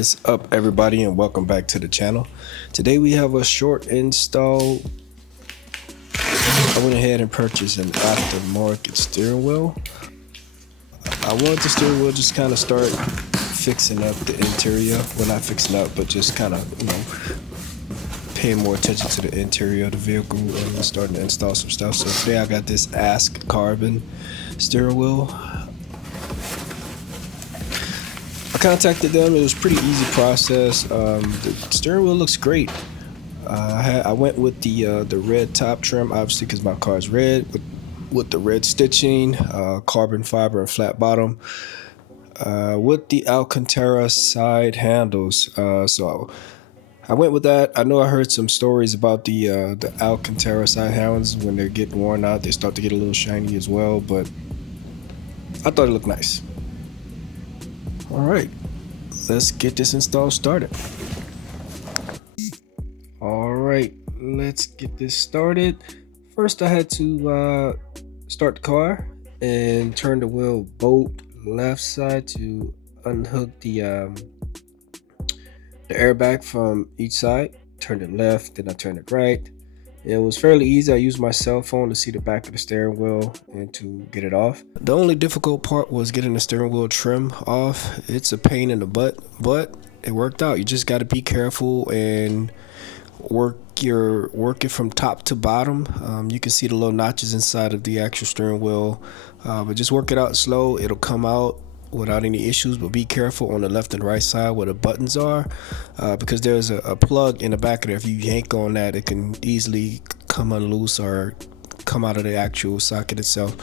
Is up, everybody, and welcome back to the channel. Today we have a short install. I went ahead and purchased an aftermarket steering wheel. I wanted the steering wheel just kind of start fixing up the interior. Well, not fixing up, but just kind of, paying more attention to the interior of the vehicle and starting to install some stuff. So today I got this Ask Carbon steering wheel. I contacted them. It was a pretty easy process. The steering wheel looks great. I went with the red top trim, obviously, because my car is red, with the red stitching, carbon fiber and flat bottom, with the Alcantara side handles. So I went with that. I know I heard some stories about the Alcantara side handles. When they're getting worn out, they start to get a little shiny as well, but I thought it looked nice. All right, let's get this install started. All right, let's get this started. First, I had to start the car and turn the wheel bolt left side to unhook the airbag from each side. Turned it left, then I turned it right. It was fairly easy. I used my cell phone to see the back of the steering wheel and to get it off. The only difficult part was getting the steering wheel trim off. It's a pain in the butt, but it worked out. You just got to be careful and work it from top to bottom. You can see the little notches inside of the actual steering wheel, but just work it out slow. It'll come out without any issues, but be careful on the left and right side where the buttons are, because there's a plug in the back of there. If you yank on that, it can easily come unloose or come out of the actual socket itself.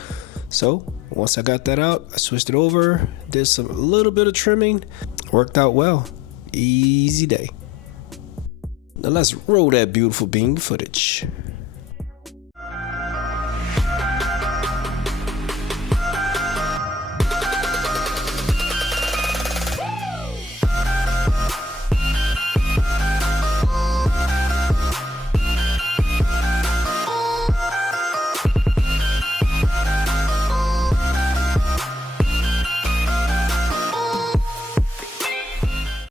So once I got that out, I switched it over, did a little bit of trimming, worked out well. Easy day. Now let's roll that beautiful bean footage.